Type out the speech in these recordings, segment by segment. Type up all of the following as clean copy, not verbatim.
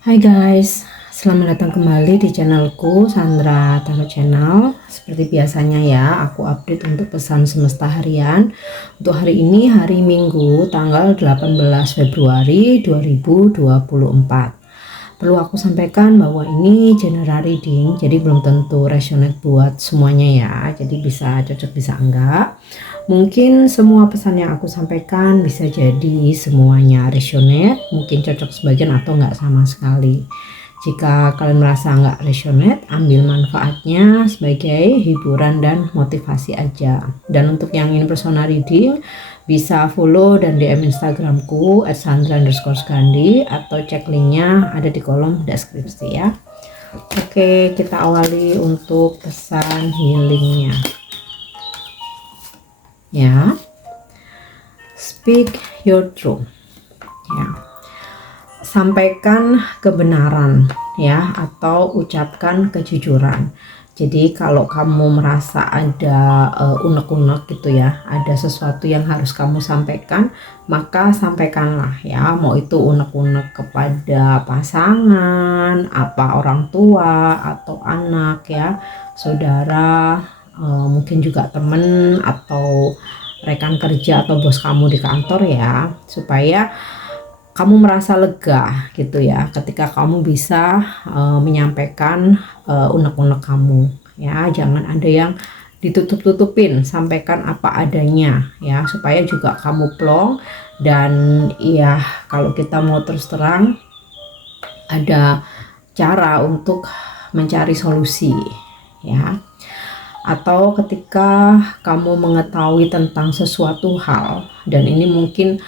Hai guys, selamat datang kembali di channelku Sandra Tarot Channel. Seperti biasanya ya, aku update untuk pesan semesta harian. Untuk hari ini, hari Minggu, tanggal 18 Februari 2024. Perlu aku sampaikan bahwa ini general reading, jadi belum tentu resonate buat semuanya ya. Jadi bisa cocok, bisa enggak. Mungkin semua pesan yang aku sampaikan bisa jadi semuanya resonate, mungkin cocok sebagian atau enggak sama sekali. Jika kalian merasa enggak resonate, ambil manfaatnya sebagai hiburan dan motivasi aja. Dan untuk yang ingin personal reading, bisa follow dan DM Instagramku @sandra_skandi atau cek linknya ada di kolom deskripsi ya. Oke, kita awali untuk pesan healingnya. Ya, speak your truth. Ya, sampaikan kebenaran ya, atau ucapkan kejujuran. Jadi kalau kamu merasa ada unek-unek gitu ya, ada sesuatu yang harus kamu sampaikan, maka sampaikanlah ya. Mau itu unek-unek kepada pasangan, apa orang tua atau anak ya, saudara, mungkin juga temen atau rekan kerja atau bos kamu di kantor ya, supaya kamu merasa lega gitu ya ketika kamu bisa menyampaikan unek-unek kamu ya. Jangan ada yang ditutup-tutupin, sampaikan apa adanya ya, supaya juga kamu plong. Dan ya, kalau kita mau terus terang, ada cara untuk mencari solusi ya. Atau ketika kamu mengetahui tentang sesuatu hal dan ini mungkin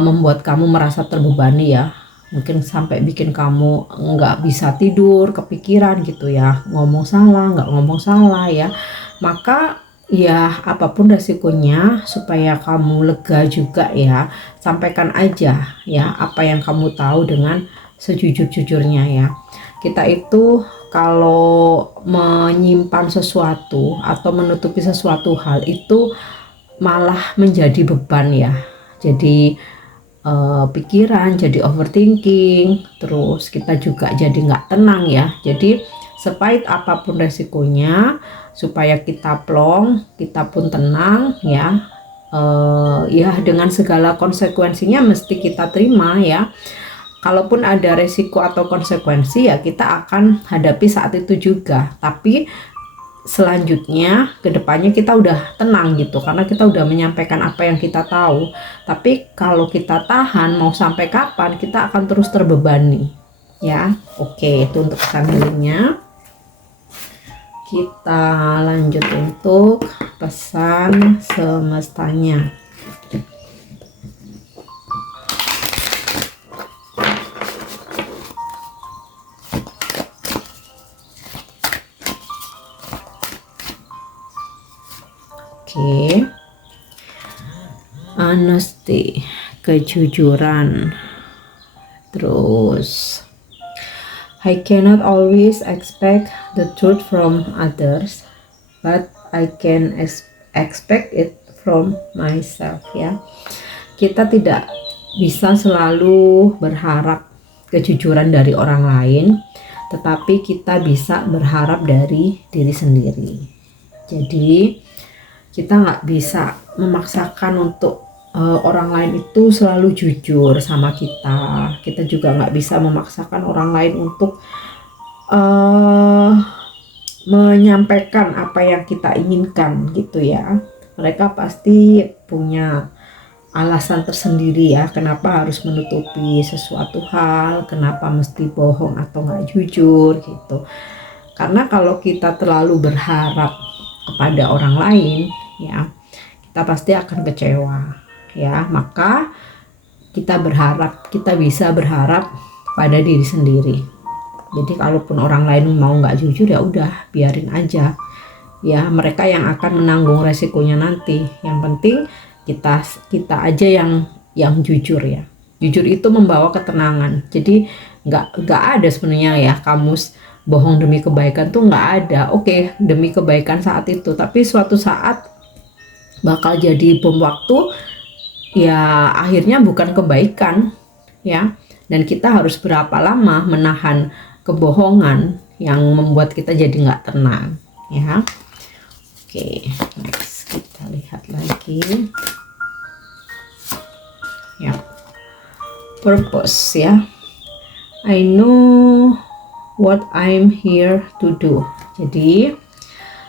membuat kamu merasa terbebani ya, mungkin sampai bikin kamu nggak bisa tidur, kepikiran gitu ya, ngomong salah, nggak ngomong salah ya, maka ya apapun resikonya supaya kamu lega juga ya, sampaikan aja ya apa yang kamu tahu dengan sejujur-jujurnya ya. Kita itu kalau menyimpan sesuatu atau menutupi sesuatu hal itu malah menjadi beban ya. Jadi pikiran jadi overthinking, terus kita juga jadi nggak tenang ya. Jadi sepahit apapun resikonya, supaya kita plong, kita pun tenang ya. Ya dengan segala konsekuensinya mesti kita terima ya. Kalaupun ada resiko atau konsekuensi ya kita akan hadapi saat itu juga. Tapi selanjutnya kedepannya kita udah tenang gitu, karena kita udah menyampaikan apa yang kita tahu. Tapi kalau kita tahan mau sampai kapan, kita akan terus terbebani ya. Oke, itu untuk pesan healingnya. Kita lanjut untuk pesan semestanya. Oke, honesty, kejujuran. Terus, I cannot always expect the truth from others, but I can expect it from myself ya. Kita tidak bisa selalu berharap kejujuran dari orang lain, tetapi kita bisa berharap dari diri sendiri. Jadi kita nggak bisa memaksakan untuk orang lain itu selalu jujur sama kita. Kita juga nggak bisa memaksakan orang lain untuk menyampaikan apa yang kita inginkan gitu ya. Mereka pasti punya alasan tersendiri ya, kenapa harus menutupi sesuatu hal, kenapa mesti bohong atau nggak jujur gitu. Karena kalau kita terlalu berharap kepada orang lain, ya, kita pasti akan kecewa, ya. Maka kita bisa berharap pada diri sendiri. Jadi kalaupun orang lain mau nggak jujur, ya udah biarin aja, ya, mereka yang akan menanggung resikonya nanti. Yang penting kita aja yang jujur, ya. Jujur itu membawa ketenangan. Jadi nggak ada sebenarnya ya kamus bohong demi kebaikan tuh nggak ada. Oke, demi kebaikan saat itu, tapi suatu saat bakal jadi bom waktu, ya akhirnya bukan kebaikan, ya. Dan kita harus berapa lama menahan kebohongan yang membuat kita jadi nggak tenang, ya. Oke, next kita lihat lagi, ya, purpose, ya. I know what I'm here to do. Jadi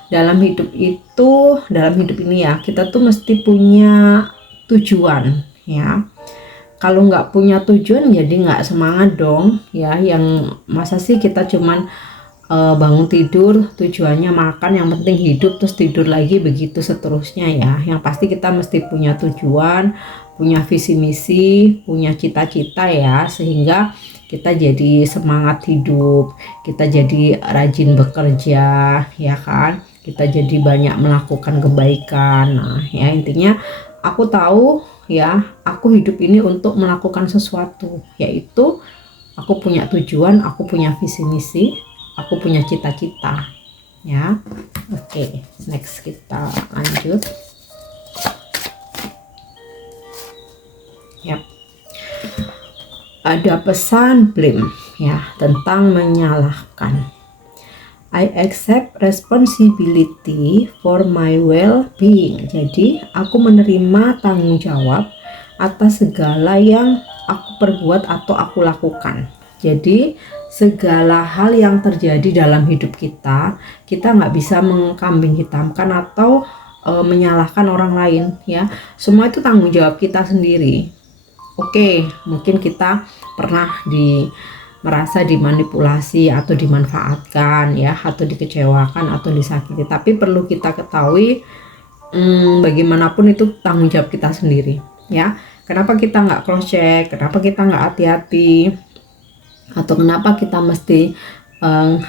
dalam hidup ini ya, kita tuh mesti punya tujuan, ya. Kalau nggak punya tujuan, jadi nggak semangat dong, ya. Yang masa sih kita cuman bangun tidur, tujuannya makan, yang penting hidup, terus tidur lagi, begitu seterusnya, ya. Yang pasti kita mesti punya tujuan, punya visi misi, punya cita-cita, ya, sehingga kita jadi semangat hidup, kita jadi rajin bekerja, ya kan, kita jadi banyak melakukan kebaikan. Nah, ya, intinya aku tahu, ya, aku hidup ini untuk melakukan sesuatu, yaitu aku punya tujuan, aku punya visi misi, aku punya cita-cita, ya. Oke, next kita lanjut, ya. Ada pesan blame, ya, tentang menyalahkan. I accept responsibility for my well-being. Jadi aku menerima tanggung jawab atas segala yang aku perbuat atau aku lakukan. Jadi segala hal yang terjadi dalam hidup kita nggak bisa mengkambing hitamkan atau menyalahkan orang lain, ya. Semua itu tanggung jawab kita sendiri. Oke, mungkin kita pernah merasa dimanipulasi atau dimanfaatkan, ya, atau dikecewakan atau disakiti, tapi perlu kita ketahui, bagaimanapun itu tanggung jawab kita sendiri, ya. Kenapa kita nggak cross check, kenapa kita nggak hati-hati, atau kenapa kita mesti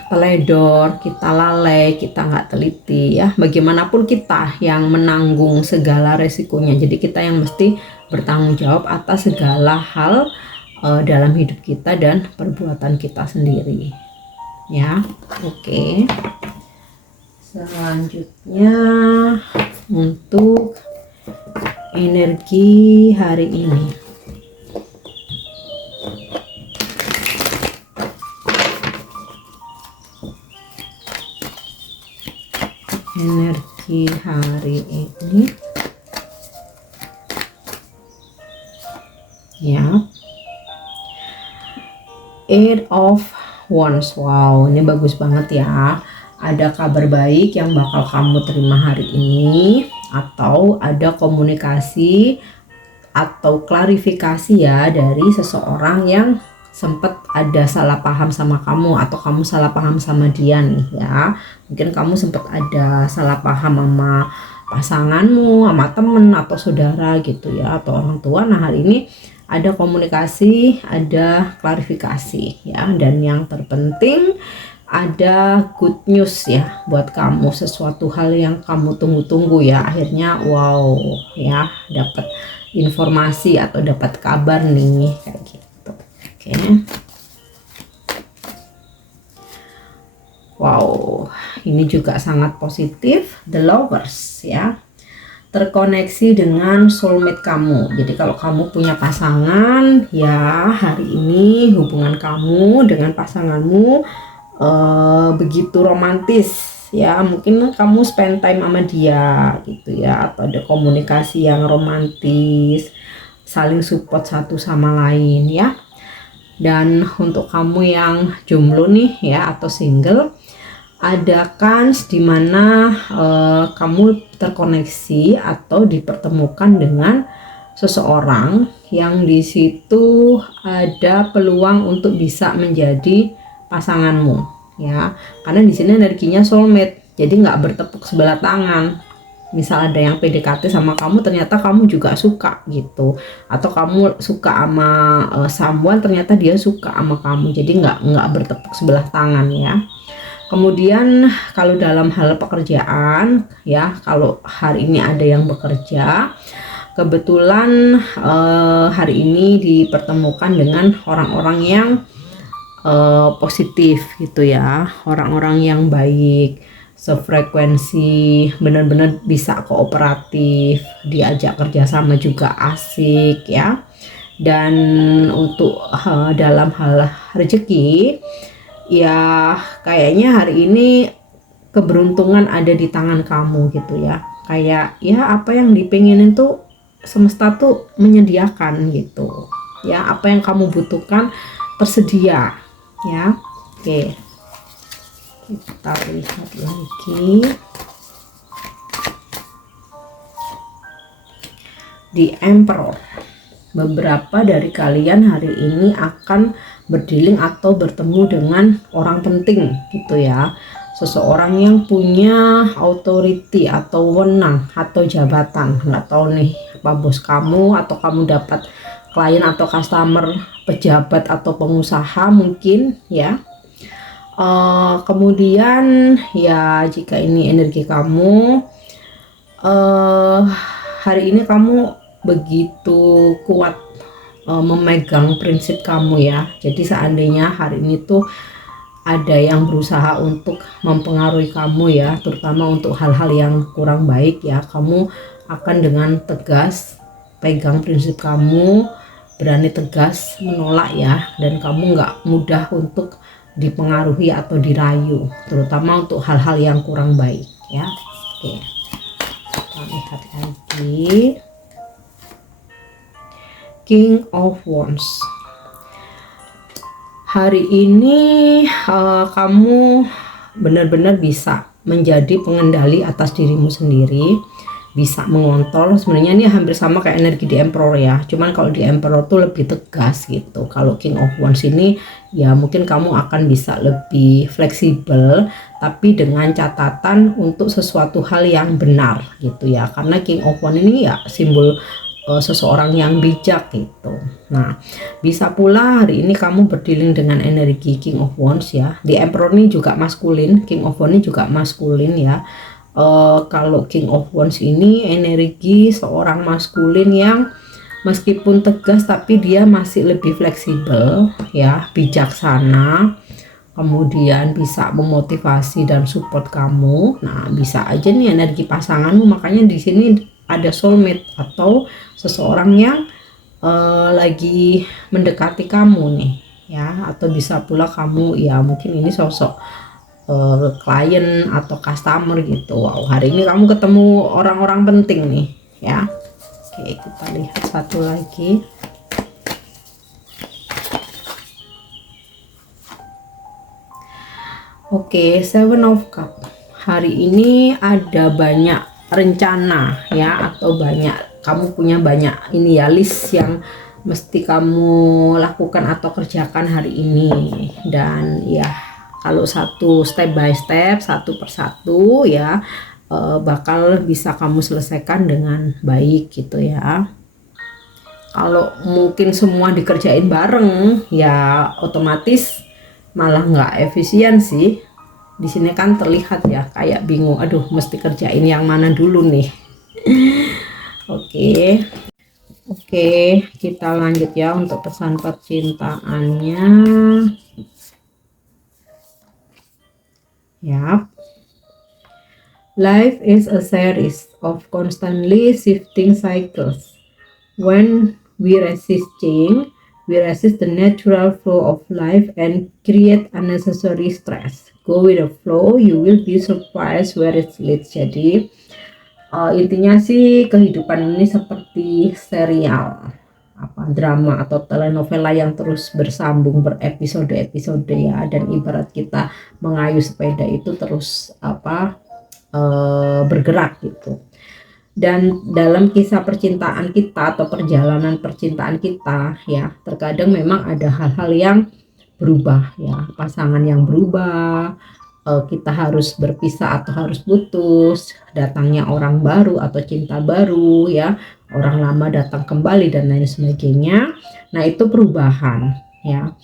teledor, kita lalai, kita nggak teliti, ya. Bagaimanapun kita yang menanggung segala resikonya, jadi kita yang mesti bertanggung jawab atas segala hal dalam hidup kita dan perbuatan kita sendiri, ya. Oke, selanjutnya untuk energi hari ini, ya. Eight of Wands. Wow, ini bagus banget, ya. Ada kabar baik yang bakal kamu terima hari ini, atau ada komunikasi atau klarifikasi, ya, dari seseorang yang sempat ada salah paham sama kamu, atau kamu salah paham sama dia nih, ya. Mungkin kamu sempat ada salah paham sama pasanganmu, sama temen atau saudara gitu, ya, atau orang tua. Nah, hari ini ada komunikasi, ada klarifikasi, ya. Dan yang terpenting ada good news, ya, buat kamu, sesuatu hal yang kamu tunggu-tunggu, ya. Akhirnya wow, ya, dapat informasi atau dapat kabar nih, kayak gitu. Oke. Wow, ini juga sangat positif. The Lovers, ya, terkoneksi dengan soulmate kamu. Jadi kalau kamu punya pasangan, ya, hari ini hubungan kamu dengan pasanganmu begitu romantis, ya. Mungkin kamu spend time sama dia gitu, ya, atau ada komunikasi yang romantis, saling support satu sama lain, ya. Dan untuk kamu yang jomblo nih, ya, atau single, ada kans dimana kamu terkoneksi atau dipertemukan dengan seseorang yang di situ ada peluang untuk bisa menjadi pasanganmu, ya, karena di sini energinya soulmate, jadi nggak bertepuk sebelah tangan. Misal ada yang PDKT sama kamu, ternyata kamu juga suka gitu, atau kamu suka sama someone, ternyata dia suka sama kamu, jadi nggak bertepuk sebelah tangan ya. Kemudian kalau dalam hal pekerjaan ya, kalau hari ini ada yang bekerja, kebetulan hari ini dipertemukan dengan orang-orang yang positif gitu ya, orang-orang yang baik, sefrekuensi, benar-benar bisa kooperatif, diajak kerjasama juga asik ya. Dan untuk dalam hal rezeki ya, kayaknya hari ini keberuntungan ada di tangan kamu gitu ya, kayak ya apa yang dipinginin tuh semesta tuh menyediakan gitu ya, apa yang kamu butuhkan tersedia ya. Oke, kita lihat lagi di Emperor. Beberapa dari kalian hari ini akan berdealing atau bertemu dengan orang penting gitu ya, seseorang yang punya authority atau wewenang atau jabatan. Nggak tahu nih apa bos kamu, atau kamu dapat klien atau customer, pejabat atau pengusaha mungkin ya. Kemudian ya, jika ini energi kamu, hari ini kamu begitu kuat memegang prinsip kamu ya. Jadi seandainya hari ini tuh ada yang berusaha untuk mempengaruhi kamu ya, terutama untuk hal-hal yang kurang baik ya, kamu akan dengan tegas pegang prinsip kamu, berani tegas menolak ya, dan kamu nggak mudah untuk dipengaruhi atau dirayu, terutama untuk hal-hal yang kurang baik ya. Oke, kita lihat lagi King of Wands. Hari ini kamu benar-benar bisa menjadi pengendali atas dirimu sendiri, bisa mengontrol. Sebenarnya ini hampir sama kayak energi di Emperor ya, cuman kalau di Emperor tuh lebih tegas gitu. Kalau King of Wands ini ya mungkin kamu akan bisa lebih fleksibel, tapi dengan catatan untuk sesuatu hal yang benar gitu ya, karena King of Wands ini ya simbol seseorang yang bijak gitu. Nah, bisa pula hari ini kamu berdealing dengan energi King of Wands ya. Di Emperor ini juga maskulin, King of Wands ini juga maskulin ya. Kalau King of Wands ini energi seorang maskulin yang meskipun tegas tapi dia masih lebih fleksibel ya, bijaksana, kemudian bisa memotivasi dan support kamu. Nah, bisa aja nih energi pasanganmu, makanya di sini ada soulmate atau seseorang yang lagi mendekati kamu nih ya, atau bisa pula kamu ya mungkin ini sosok klien atau customer gitu. Wow, hari ini kamu ketemu orang-orang penting nih ya. Oke, kita lihat satu lagi. Oke, Seven of Cups. Hari ini ada banyak rencana ya, atau kamu punya banyak ini ya, list yang mesti kamu lakukan atau kerjakan hari ini. Dan ya kalau satu step by step, satu persatu ya, bakal bisa kamu selesaikan dengan baik gitu ya. Kalau mungkin semua dikerjain bareng ya otomatis malah nggak efisien sih. Di sini kan terlihat ya kayak bingung, aduh mesti kerjain yang mana dulu nih. Oke, kita lanjut ya untuk pesan percintaannya. Yap. Life is a series of constantly shifting cycles. When we resist change, we resist the natural flow of life and create unnecessary stress. Go with the flow, you will be surprised where it leads. Jadi intinya sih kehidupan ini seperti serial drama atau telenovela yang terus bersambung berepisode-episode ya, dan ibarat kita mengayuh sepeda itu terus bergerak gitu. Dan dalam kisah percintaan kita atau perjalanan percintaan kita ya, terkadang memang ada hal-hal yang berubah ya, pasangan yang berubah, kita harus berpisah atau harus putus, datangnya orang baru atau cinta baru ya, orang lama datang kembali dan lain sebagainya. Nah, itu perubahan ya.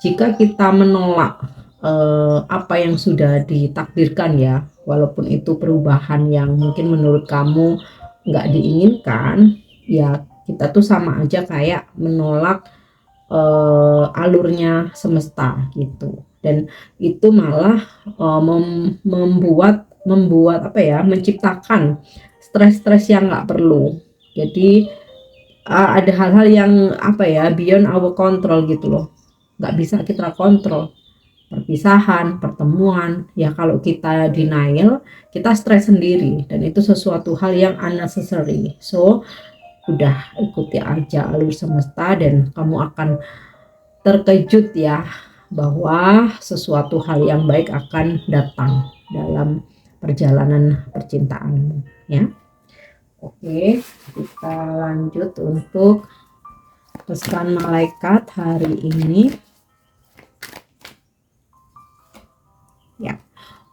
Jika kita menolak apa yang sudah ditakdirkan ya, walaupun itu perubahan yang mungkin menurut kamu nggak diinginkan, ya kita tuh sama aja kayak menolak alurnya semesta gitu. Dan itu malah membuat apa ya, menciptakan stres-stres yang nggak perlu. Jadi ada hal-hal yang apa ya, beyond our control gitu loh, nggak bisa kita kontrol. Perpisahan, pertemuan, ya kalau kita denial, kita stres sendiri, dan itu sesuatu hal yang unnecessary. So udah ikuti aja alur semesta dan kamu akan terkejut ya, bahwa sesuatu hal yang baik akan datang dalam perjalanan percintaanmu ya. Oke, kita lanjut untuk pesan malaikat hari ini ya.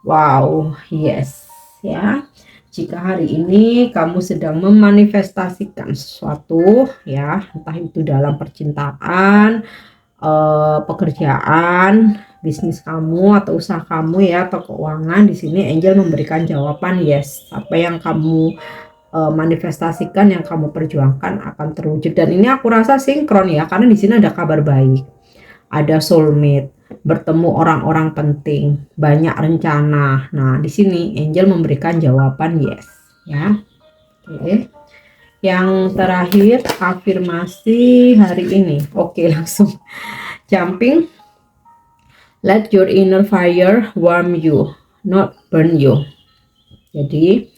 Wow, yes ya. Jika hari ini kamu sedang memanifestasikan sesuatu ya, entah itu dalam percintaan, pekerjaan, bisnis kamu atau usaha kamu ya, atau keuangan, di sini angel memberikan jawaban yes. Apa yang kamu manifestasikan, yang kamu perjuangkan akan terwujud. Dan ini aku rasa sinkron ya, karena di sini ada kabar baik, ada soulmate, bertemu orang-orang penting, banyak rencana. Nah, di sini angel memberikan jawaban yes ya. Oke. Yang terakhir afirmasi hari ini. Oke, langsung jumping. Let your inner fire warm you, not burn you. Jadi,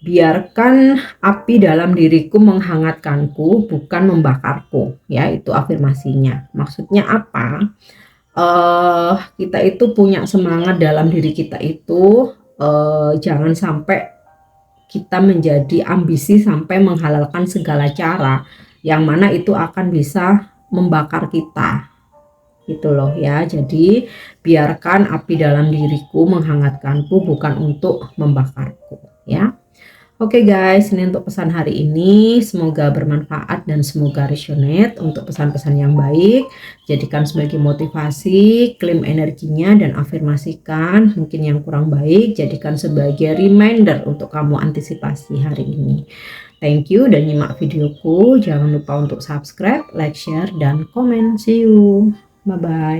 biarkan api dalam diriku menghangatkanku, bukan membakarku. Ya, itu afirmasinya. Maksudnya apa? Kita itu punya semangat dalam diri kita itu, jangan sampai kita menjadi ambisi sampai menghalalkan segala cara yang mana itu akan bisa membakar kita gitu loh ya. Jadi biarkan api dalam diriku menghangatkanku, bukan untuk membakarku ya. Oke guys, ini untuk pesan hari ini. Semoga bermanfaat dan semoga resonate untuk pesan-pesan yang baik. Jadikan sebagai motivasi, klaim energinya dan afirmasikan. Mungkin yang kurang baik, jadikan sebagai reminder untuk kamu antisipasi hari ini. Thank you dan nyimak videoku. Jangan lupa untuk subscribe, like, share, dan komen. See you. Bye-bye.